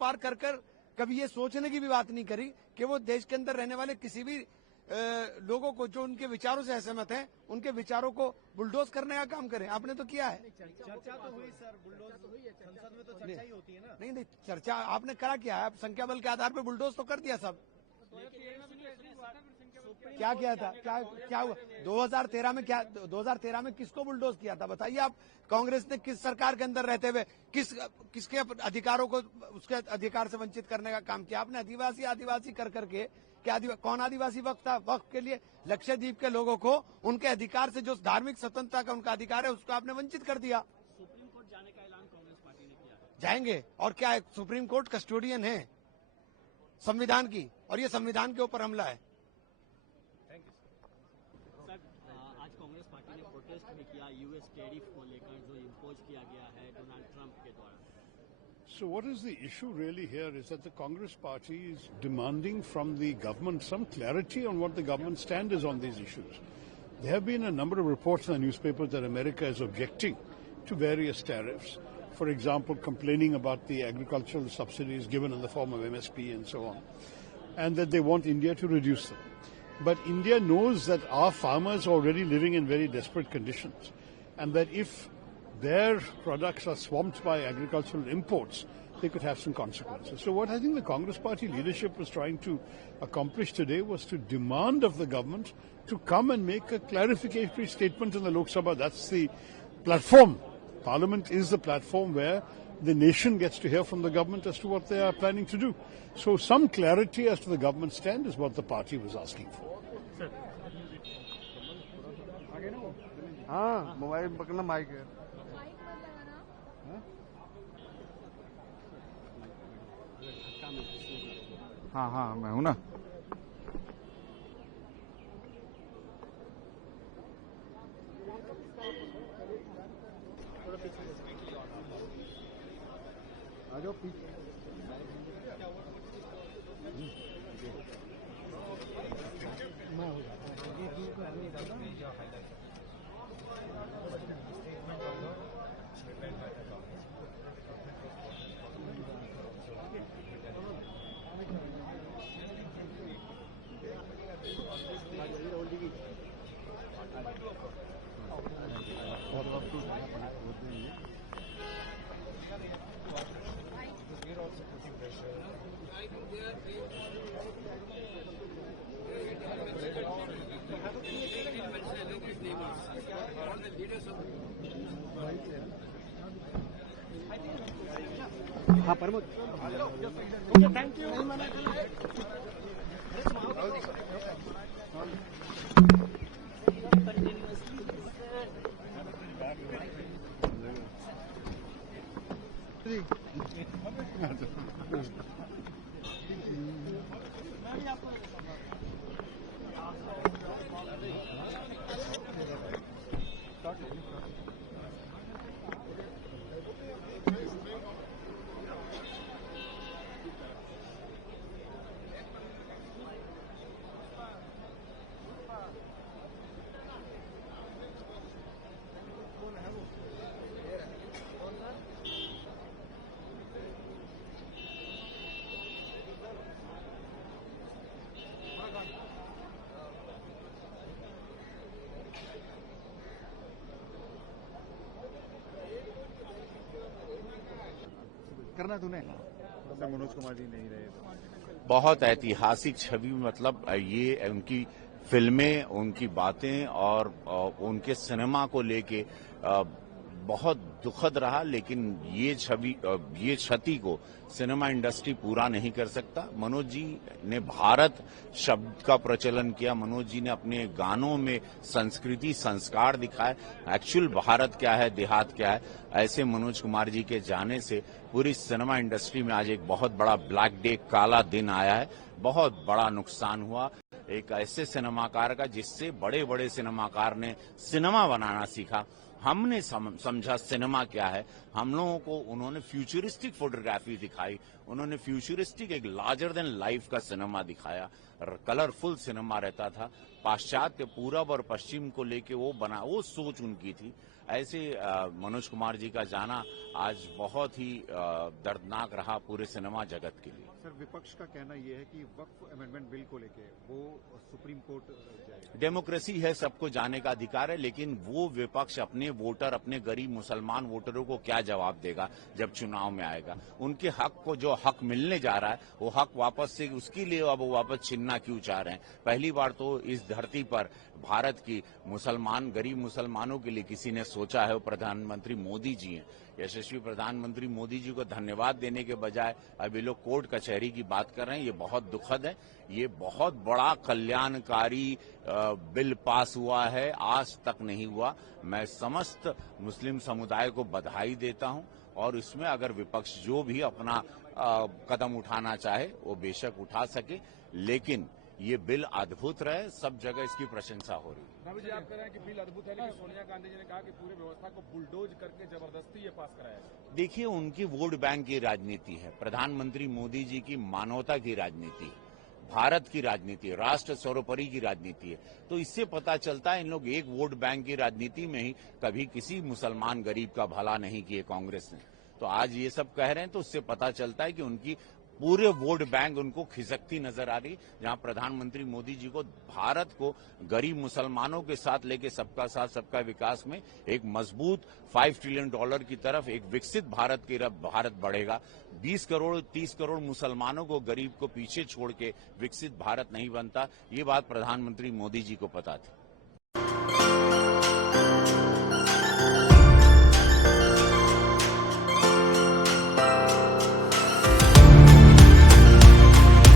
पार कर कभी ये सोचने की भी बात नहीं करी कि वो देश के अंदर रहने वाले किसी भी लोगों को जो उनके विचारों से असहमत हैं, उनके विचारों को बुलडोज करने का काम करें। आपने तो किया है। चर्चा तो हुई सर, बुलडोज संसद में तो चर्चा ही होती है ना। नहीं, चर्चा आपने करा क्या है? आप संख्या बल के आधार पर बुलडोज तो कर दिया सब। क्या किया था? क्या हुआ 2013 में? क्या 2013 में किसको बुलडोज किया था बताइए आप? कांग्रेस ने किस सरकार के अंदर रहते हुए किसके अधिकारों को उसके अधिकार से वंचित करने का काम किया? आपने आदिवासी कर करके क्या कौन आदिवासी वक्त था? वक्त के लिए लक्षद्वीप के लोगों को उनके अधिकार से, जो धार्मिक स्वतंत्रता का उनका अधिकार है, उसको आपने वंचित कर दिया। सुप्रीम कोर्ट जाने का ऐलान कांग्रेस पार्टी ने किया है। जाएंगे, और क्या है? सुप्रीम कोर्ट कस्टोडियन है संविधान की, और ये संविधान के ऊपर हमला है। सर, आज कांग्रेस पार्टी ने प्रोटेस्ट भी किया यूएस टैरिफ को लेकर जो इम्पोज किया गया है डोनाल्ड ट्रंप के द्वारा। So what is the issue really here is that the Congress party is demanding from the government some clarity on what the government stand is on these issues. There have been a number of reports in the newspapers that America is objecting to various tariffs. For example, complaining about the agricultural subsidies given in the form of MSP and so on, and that they want India to reduce them. But India knows that our farmers are already living in very desperate conditions, and that if their products are swamped by agricultural imports, they could have some consequences. So what I think the Congress party leadership was trying to accomplish today was to demand of the government to come and make a clarificatory statement in the Lok Sabha. That's the platform. Parliament is the platform where the nation gets to hear from the government as to what they are planning to do. So some clarity as to the government stand is what the party was asking for. हाँ, mobile पकड़ना, mic है। हाँ हाँ, मैं हूँ ना। आ जाओ पीछे। हाँ प्रमोद, थैंक यू। करना तूने। मनोज कुमार जी नहीं रहे तो बहुत ऐतिहासिक छवि, मतलब ये उनकी फिल्में, उनकी बातें और उनके सिनेमा को लेके बहुत दुखद रहा, लेकिन ये छवि, ये क्षति को सिनेमा इंडस्ट्री पूरा नहीं कर सकता। मनोज जी ने भारत शब्द का प्रचलन किया, मनोज जी ने अपने गानों में संस्कृति, संस्कार दिखाए। एक्चुअल भारत क्या है, देहात क्या है, ऐसे मनोज कुमार जी के जाने से पूरी सिनेमा इंडस्ट्री में आज एक बहुत बड़ा ब्लैक डे, काला दिन आया है। बहुत बड़ा नुकसान हुआ एक ऐसे सिनेमाकार का जिससे बड़े बड़े सिनेमाकार ने सिनेमा बनाना सीखा। हमने समझा सिनेमा क्या है। हम लोगों को उन्होंने फ्यूचरिस्टिक फोटोग्राफी दिखाई, उन्होंने फ्यूचरिस्टिक एक लार्जर देन लाइफ का सिनेमा दिखाया। कलरफुल सिनेमा रहता था, पाश्चात्य पूरब और पश्चिम को लेके वो बना, वो सोच उनकी थी। ऐसे मनोज कुमार जी का जाना आज बहुत ही दर्दनाक रहा पूरे सिनेमा जगत के लिए। सर, विपक्ष का कहना यह है कि वक्फ अमेंडमेंट बिल को लेके वो सुप्रीम कोर्ट जाएगा। डेमोक्रेसी है, सबको जाने का अधिकार है, लेकिन वो विपक्ष अपने वोटर, अपने गरीब मुसलमान वोटरों को क्या जवाब देगा जब चुनाव में आएगा? उनके हक को जो हक मिलने जा रहा है वो हक वापस से उसके लिए अब वो वापस छीनना क्यों चाह रहे हैं? पहली बार तो इस धरती पर भारत की मुसलमान, गरीब मुसलमानों के लिए किसी ने सोचा है, वो प्रधानमंत्री मोदी जी हैं। यशस्वी प्रधानमंत्री मोदी जी को धन्यवाद देने के बजाय अब ये लोग कोर्ट कचहरी की बात कर रहे हैं। ये बहुत दुखद है। ये बहुत बड़ा कल्याणकारी बिल पास हुआ है, आज तक नहीं हुआ। मैं समस्त मुस्लिम समुदाय को बधाई देता हूं और इसमें अगर विपक्ष जो भी अपना कदम उठाना चाहे वो बेशक उठा सके, लेकिन ये बिल अद्भुत रहे, सब जगह इसकी प्रशंसा हो रही है। राहुल जी, आप कह रहे हैं कि बिल अद्भुत है, लेकिन सोनिया गांधी जी ने कहा कि पूरी व्यवस्था को बुलडोज करके जबरदस्ती ये पास कराया है। देखिए, उनकी वोट बैंक की राजनीति है, प्रधानमंत्री मोदी जी की मानवता की राजनीति है, भारत की राजनीति है, राष्ट्र सर्वोपरि की राजनीति है। तो इससे पता चलता है इन लोग एक वोट बैंक की राजनीति में ही कभी किसी मुसलमान गरीब का भला नहीं किए कांग्रेस ने। तो आज ये सब कह रहे हैं तो उससे पता चलता है कि उनकी पूरे वोट बैंक उनको खिसकती नजर आ रही, जहां प्रधानमंत्री मोदी जी को भारत को गरीब मुसलमानों के साथ लेके सबका साथ सबका विकास में एक मजबूत $5 ट्रिलियन की तरफ एक विकसित भारत की तरफ भारत बढ़ेगा। 20 करोड़ 30 करोड़ मुसलमानों को, गरीब को पीछे छोड़ के विकसित भारत नहीं बनता। ये बात प्रधानमंत्री मोदी जी को पता थी।